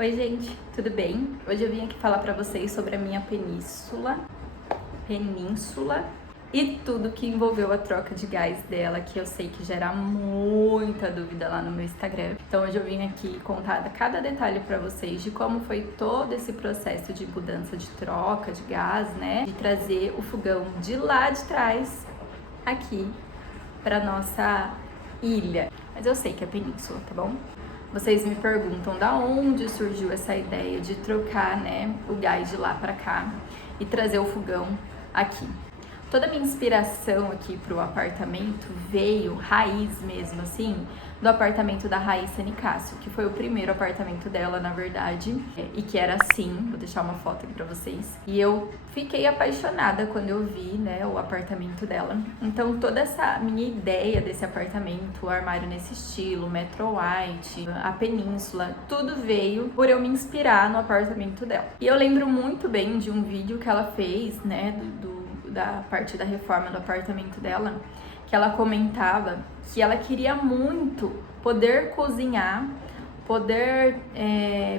Oi gente, tudo bem? Hoje eu vim aqui falar pra vocês sobre a minha península e tudo que envolveu a troca de gás dela, que eu sei que gera muita dúvida lá no meu Instagram. Então hoje eu vim aqui contar cada detalhe pra vocês de como foi todo esse processo de mudança de troca de gás, né? De trazer o fogão de lá de trás aqui pra nossa ilha. Mas eu sei que é península, tá bom? Vocês me perguntam da onde surgiu essa ideia de trocar, né, o gás de lá para cá e trazer o fogão aqui. Toda a minha inspiração aqui para o apartamento veio, raiz mesmo assim, do apartamento da Raíssa Nicásio, que foi o primeiro apartamento dela, na verdade, e que era assim, vou deixar uma foto aqui pra vocês. E eu fiquei apaixonada quando eu vi, né, o apartamento dela. Então toda essa minha ideia desse apartamento, o armário nesse estilo, Metro White, a península, tudo veio por eu me inspirar no apartamento dela. E eu lembro muito bem de um vídeo que ela fez, né, da parte da reforma do apartamento dela, que ela comentava que ela queria muito poder cozinhar, poder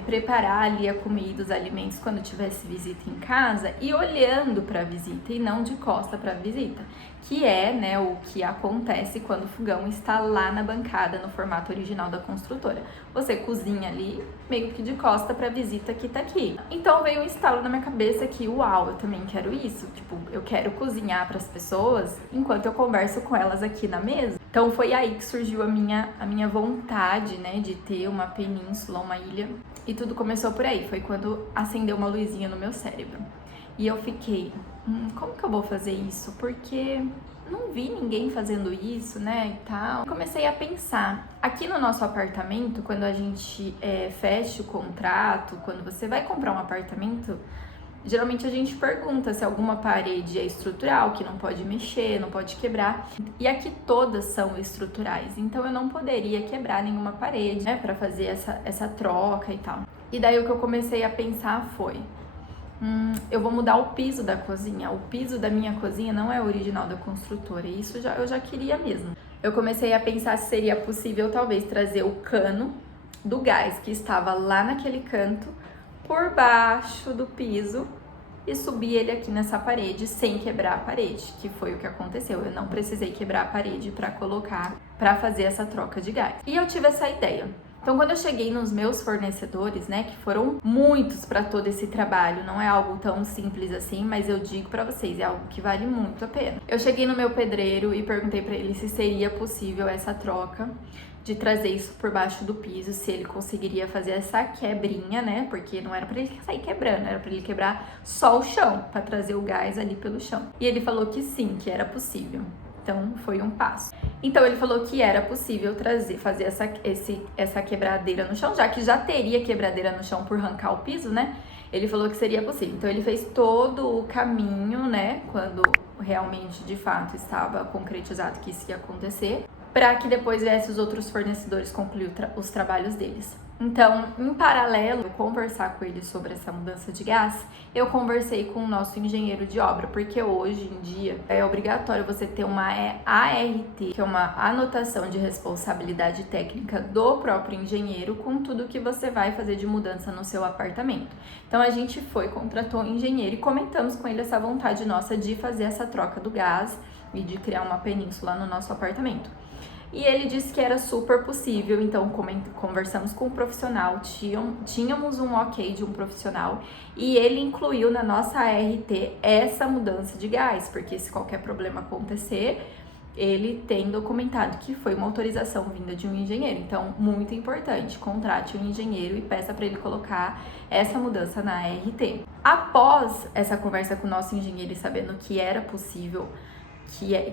preparar ali a comida, os alimentos quando tivesse visita em casa e olhando para a visita e não de costa para a visita, que é, né, o que acontece quando o fogão está lá na bancada no formato original da construtora. Você cozinha ali meio que de costa para a visita que tá aqui. Então veio um estalo na minha cabeça que, uau, eu também quero isso. Tipo, eu quero cozinhar para as pessoas enquanto eu converso com elas aqui na mesa. Então foi aí que surgiu a minha vontade, né, de ter uma península, uma ilha. E tudo começou por aí, foi quando acendeu uma luzinha no meu cérebro. E eu fiquei, como que eu vou fazer isso? Porque não vi ninguém fazendo isso, né, e tal. Comecei a pensar, aqui no nosso apartamento, quando a gente fecha o contrato, quando você vai comprar um apartamento, geralmente a gente pergunta se alguma parede é estrutural, que não pode mexer, não pode quebrar. E aqui todas são estruturais, então eu não poderia quebrar nenhuma parede, né, para fazer essa troca e tal. E daí o que eu comecei a pensar foi, eu vou mudar o piso da cozinha. O piso da minha cozinha não é original da construtora, e isso eu já queria mesmo. Eu comecei a pensar se seria possível talvez trazer o cano do gás que estava lá naquele canto por baixo do piso e subir ele aqui nessa parede sem quebrar a parede, que foi o que aconteceu. Eu não precisei quebrar a parede para fazer essa troca de gás. E eu tive essa ideia. Então, quando eu cheguei nos meus fornecedores, né, que foram muitos para todo esse trabalho, não é algo tão simples assim, mas eu digo para vocês, é algo que vale muito a pena. Eu cheguei no meu pedreiro e perguntei para ele se seria possível essa troca, de trazer isso por baixo do piso, se ele conseguiria fazer essa quebrinha, né, porque não era para ele sair quebrando, era para ele quebrar só o chão, para trazer o gás ali pelo chão. E ele falou que sim, que era possível. Então, foi um passo. Então, ele falou que era possível fazer essa quebradeira no chão, já que já teria quebradeira no chão por arrancar o piso, né? Ele falou que seria possível. Então, ele fez todo o caminho, né? Quando realmente, de fato, estava concretizado que isso ia acontecer, para que depois viesse os outros fornecedores concluir os trabalhos deles. Então, em paralelo, conversar com ele sobre essa mudança de gás, eu conversei com o nosso engenheiro de obra, porque hoje em dia é obrigatório você ter uma ART, que é uma anotação de responsabilidade técnica do próprio engenheiro com tudo que você vai fazer de mudança no seu apartamento. Então, a gente contratou um engenheiro e comentamos com ele essa vontade nossa de fazer essa troca do gás e de criar uma península no nosso apartamento. E ele disse que era super possível, então conversamos com um profissional, tínhamos um ok de um profissional e ele incluiu na nossa ART essa mudança de gás, porque se qualquer problema acontecer, ele tem documentado que foi uma autorização vinda de um engenheiro. Então, muito importante, contrate um engenheiro e peça para ele colocar essa mudança na ART. Após essa conversa com o nosso engenheiro e sabendo que era possível,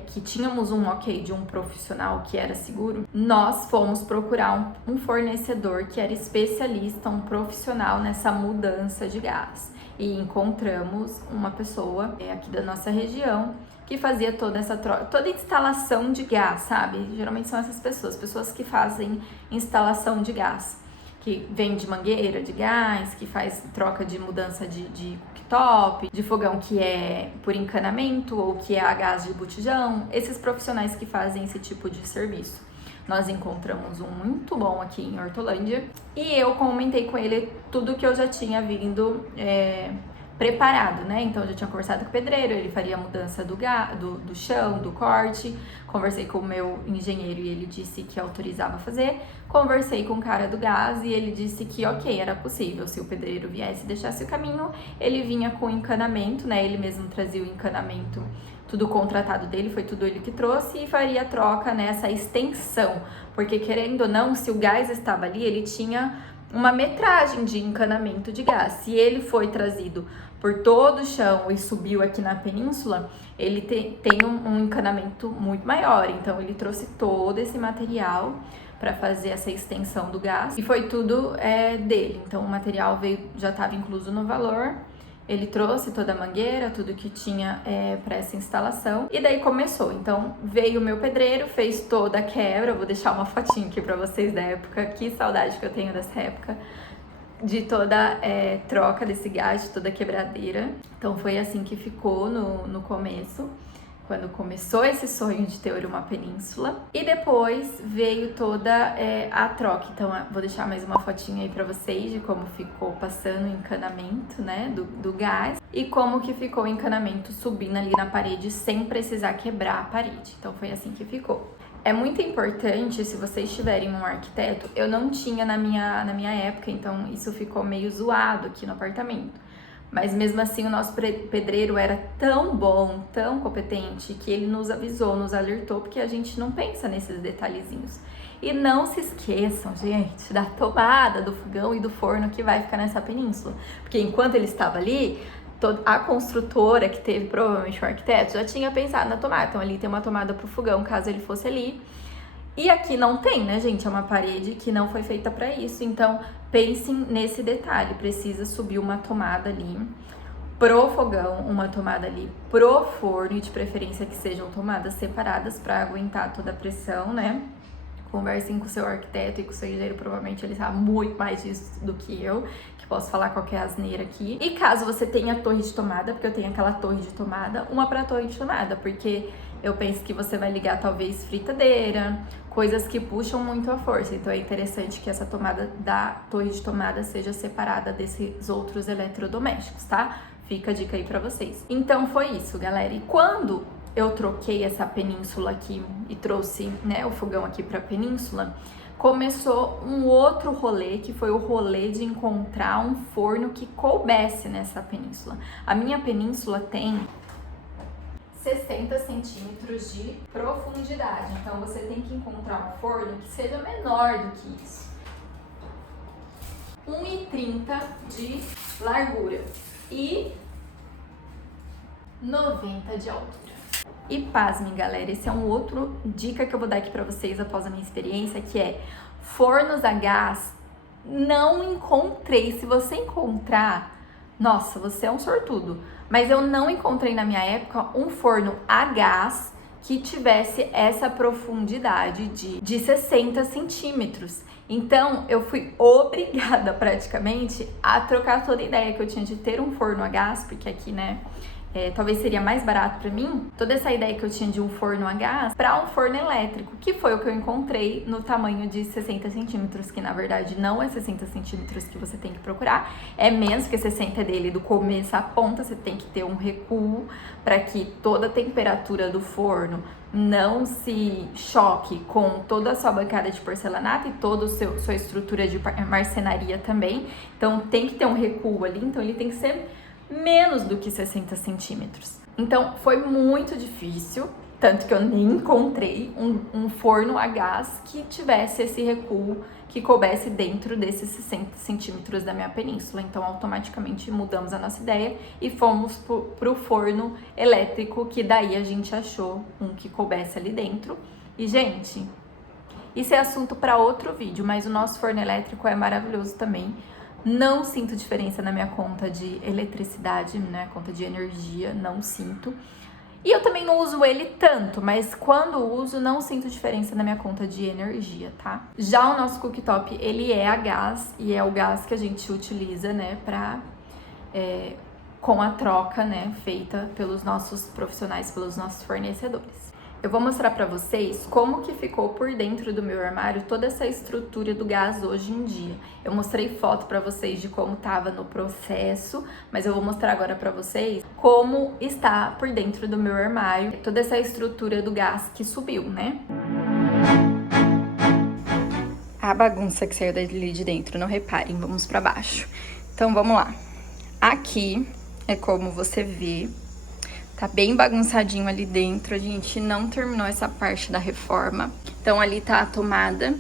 que tínhamos um ok de um profissional que era seguro, nós fomos procurar um fornecedor que era especialista, um profissional nessa mudança de gás. E encontramos uma pessoa aqui da nossa região que fazia toda essa troca, toda instalação de gás, sabe? Geralmente são essas pessoas que fazem instalação de gás, que vende mangueira de gás, que faz troca de mudança de cooktop, de fogão que é por encanamento ou que é a gás de botijão, esses profissionais que fazem esse tipo de serviço. Nós encontramos um muito bom aqui em Hortolândia e eu comentei com ele tudo que eu já tinha vindo preparado, né? Então eu já tinha conversado com o pedreiro, ele faria a mudança do chão, do corte. Conversei com o meu engenheiro e ele disse que autorizava fazer. Conversei com o cara do gás e ele disse que ok, era possível. Se o pedreiro viesse e deixasse o caminho, ele vinha com o encanamento, né? Ele mesmo trazia o encanamento, tudo contratado dele, foi tudo ele que trouxe, e faria a troca nessa extensão. Porque querendo ou não, se o gás estava ali, ele tinha uma metragem de encanamento de gás. Se ele foi trazido por todo o chão e subiu aqui na península, ele tem um encanamento muito maior. Então ele trouxe todo esse material para fazer essa extensão do gás e foi tudo dele. Então o material já estava incluso no valor. Ele trouxe toda a mangueira, tudo que tinha para essa instalação. E daí começou. Então veio o meu pedreiro, fez toda a quebra. Eu vou deixar uma fotinha aqui para vocês da época. Que saudade que eu tenho dessa época. De toda troca desse gás, de toda a quebradeira. Então foi assim que ficou no começo, quando começou esse sonho de ter uma península. E depois veio toda a troca. Então vou deixar mais uma fotinha aí pra vocês de como ficou passando o encanamento, né, do gás. E como que ficou o encanamento subindo ali na parede sem precisar quebrar a parede. Então foi assim que ficou. É muito importante, se vocês tiverem um arquiteto, eu não tinha na minha época, então isso ficou meio zoado aqui no apartamento. Mas mesmo assim o nosso pedreiro era tão bom, tão competente, que ele nos avisou, nos alertou, porque a gente não pensa nesses detalhezinhos. E não se esqueçam, gente, da tomada do fogão e do forno que vai ficar nessa península. Porque enquanto ele estava ali, a construtora que teve, provavelmente o arquiteto, já tinha pensado na tomada. Então ali tem uma tomada pro fogão, caso ele fosse ali. E aqui não tem, né, gente? É uma parede que não foi feita para isso. Então pensem nesse detalhe. Precisa subir uma tomada ali pro fogão, uma tomada ali pro forno, e de preferência que sejam tomadas separadas para aguentar toda a pressão, né? Conversem com o seu arquiteto e com o seu engenheiro, provavelmente ele sabe muito mais disso do que eu, que posso falar qualquer asneira aqui. E caso você tenha torre de tomada, porque eu tenho aquela torre de tomada, uma para torre de tomada, porque eu penso que você vai ligar talvez fritadeira, coisas que puxam muito a força. Então é interessante que essa tomada da torre de tomada seja separada desses outros eletrodomésticos, tá? Fica a dica aí pra vocês. Então foi isso, galera. E quando eu troquei essa península aqui e trouxe, né, o fogão aqui pra península, começou um outro rolê, que foi o rolê de encontrar um forno que coubesse nessa península. A minha península tem 60 centímetros de profundidade, então você tem que encontrar um forno que seja menor do que isso. 1,30 de largura e 90 de altura. E pasmem, galera, esse é um outro dica que eu vou dar aqui pra vocês após a minha experiência, que é fornos a gás. Não encontrei. Se você encontrar, nossa, você é um sortudo. Mas eu não encontrei na minha época um forno a gás que tivesse essa profundidade de 60 centímetros. Então, eu fui obrigada praticamente a trocar toda a ideia que eu tinha de ter um forno a gás, porque aqui, né, talvez seria mais barato pra mim, toda essa ideia que eu tinha de um forno a gás para um forno elétrico, que foi o que eu encontrei no tamanho de 60 centímetros, que na verdade não é 60 centímetros que você tem que procurar, é menos que 60 dele do começo à ponta. Você tem que ter um recuo para que toda a temperatura do forno não se choque com toda a sua bancada de porcelanato e toda a sua estrutura de marcenaria também. Então tem que ter um recuo ali, então ele tem que ser menos do que 60 centímetros. Então foi muito difícil, tanto que eu nem encontrei um forno a gás que tivesse esse recuo, que coubesse dentro desses 60 centímetros da minha península. Então automaticamente mudamos a nossa ideia e fomos pro forno elétrico, que daí a gente achou um que coubesse ali dentro. E gente, isso é assunto para outro vídeo, mas o nosso forno elétrico é maravilhoso também. Não sinto diferença na minha conta de eletricidade, né? Conta de energia, não sinto. E eu também não uso ele tanto, mas quando uso, não sinto diferença na minha conta de energia, tá? Já o nosso cooktop, ele é a gás, e é o gás que a gente utiliza, né, com a troca, né, feita pelos nossos profissionais, pelos nossos fornecedores. Eu vou mostrar pra vocês como que ficou por dentro do meu armário toda essa estrutura do gás hoje em dia. Eu mostrei foto pra vocês de como tava no processo, mas eu vou mostrar agora pra vocês como está por dentro do meu armário toda essa estrutura do gás que subiu, né? A bagunça que saiu dali de dentro, não reparem, vamos pra baixo. Então vamos lá. Aqui é como você vê. Tá bem bagunçadinho ali dentro, a gente não terminou essa parte da reforma. Então ali tá a tomada,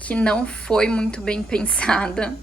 que não foi muito bem pensada.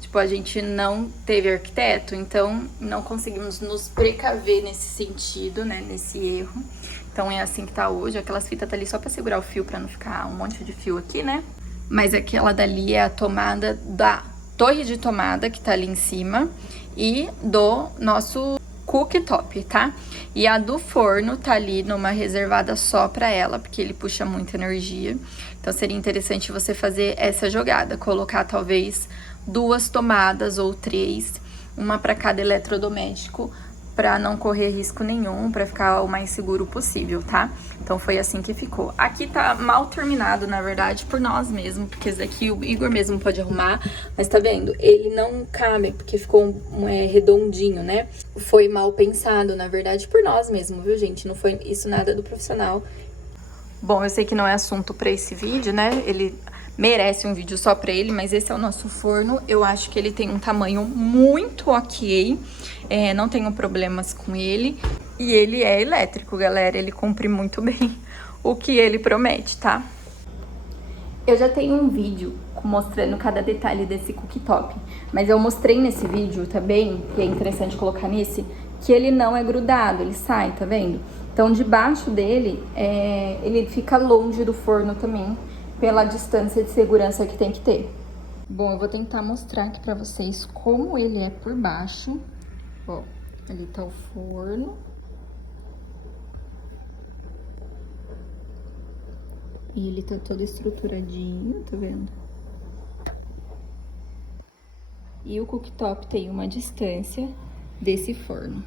Tipo, a gente não teve arquiteto, então não conseguimos nos precaver nesse sentido, né, nesse erro. Então é assim que tá hoje, aquelas fitas tá ali só pra segurar o fio, pra não ficar um monte de fio aqui, né? Mas aquela dali é a tomada da torre de tomada, que tá ali em cima, e do nosso cooktop, tá? E a do forno tá ali numa reservada só pra ela, porque ele puxa muita energia. Então seria interessante você fazer essa jogada, colocar talvez 2 tomadas ou 3, uma pra cada eletrodoméstico, pra não correr risco nenhum, pra ficar o mais seguro possível, tá? Então foi assim que ficou. Aqui tá mal terminado, na verdade, por nós mesmos, porque esse daqui o Igor mesmo pode arrumar, mas tá vendo? Ele não cabe, porque ficou redondinho, né? Foi mal pensado, na verdade, por nós mesmos, viu, gente? Não foi isso nada do profissional. Bom, eu sei que não é assunto pra esse vídeo, né? Ele merece um vídeo só pra ele, mas esse é o nosso forno. Eu acho que ele tem um tamanho muito ok, não tenho problemas com ele. E ele é elétrico, galera, ele cumpre muito bem o que ele promete, tá? Eu já tenho um vídeo mostrando cada detalhe desse cooktop, mas eu mostrei nesse vídeo também, que é interessante colocar nesse, que ele não é grudado, ele sai, tá vendo? Então, debaixo dele, ele fica longe do forno também, pela distância de segurança que tem que ter. Bom, eu vou tentar mostrar aqui pra vocês como ele é por baixo. Ó, ali tá o forno. E ele tá todo estruturadinho, tá vendo? E o cooktop tem uma distância desse forno.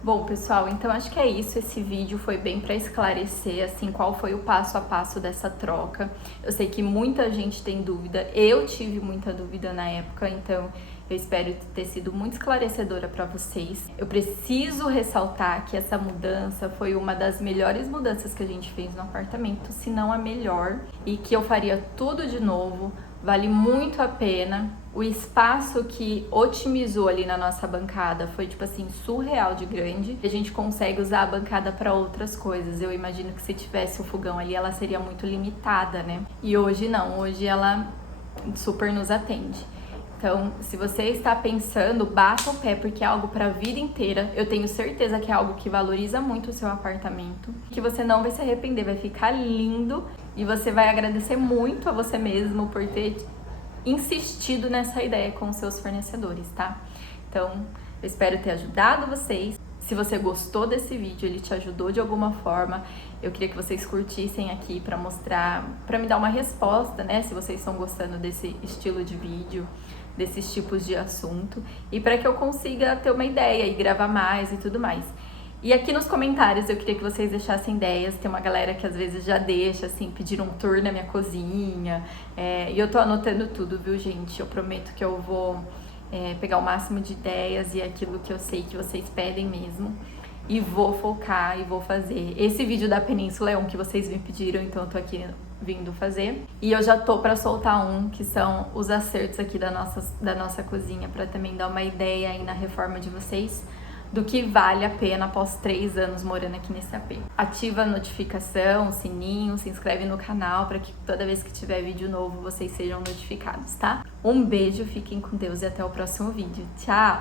Bom, pessoal, então acho que é isso. Esse vídeo foi bem para esclarecer, assim, qual foi o passo a passo dessa troca. Eu sei que muita gente tem dúvida, eu tive muita dúvida na época, então eu espero ter sido muito esclarecedora para vocês. Eu preciso ressaltar que essa mudança foi uma das melhores mudanças que a gente fez no apartamento, se não a melhor, e que eu faria tudo de novo. Vale muito a pena. O espaço que otimizou ali na nossa bancada foi, tipo assim, surreal de grande. A gente consegue usar a bancada para outras coisas. Eu imagino que se tivesse o fogão ali, ela seria muito limitada, né? E hoje não, hoje ela super nos atende. Então, se você está pensando, bata o pé, porque é algo para a vida inteira. Eu tenho certeza que é algo que valoriza muito o seu apartamento, que você não vai se arrepender, vai ficar lindo e você vai agradecer muito a você mesmo por ter insistido nessa ideia com os seus fornecedores, tá? Então, eu espero ter ajudado vocês. Se você gostou desse vídeo, ele te ajudou de alguma forma, eu queria que vocês curtissem aqui para mostrar, para me dar uma resposta, né? Se vocês estão gostando desse estilo de vídeo, desses tipos de assunto, e para que eu consiga ter uma ideia e gravar mais e tudo mais. E aqui nos comentários eu queria que vocês deixassem ideias. Tem uma galera que às vezes já deixa, assim, pedir um tour na minha cozinha, e eu tô anotando tudo, viu, gente? Eu prometo que eu vou pegar o máximo de ideias e aquilo que eu sei que vocês pedem mesmo, e vou focar e vou fazer. Esse vídeo da Península é um que vocês me pediram, então eu tô aqui vindo fazer. E eu já tô pra soltar um, que são os acertos aqui da nossa cozinha, pra também dar uma ideia aí na reforma de vocês do que vale a pena após 3 anos morando aqui nesse AP. Ativa a notificação, o sininho, se inscreve no canal para que toda vez que tiver vídeo novo vocês sejam notificados, tá? Um beijo, fiquem com Deus e até o próximo vídeo. Tchau!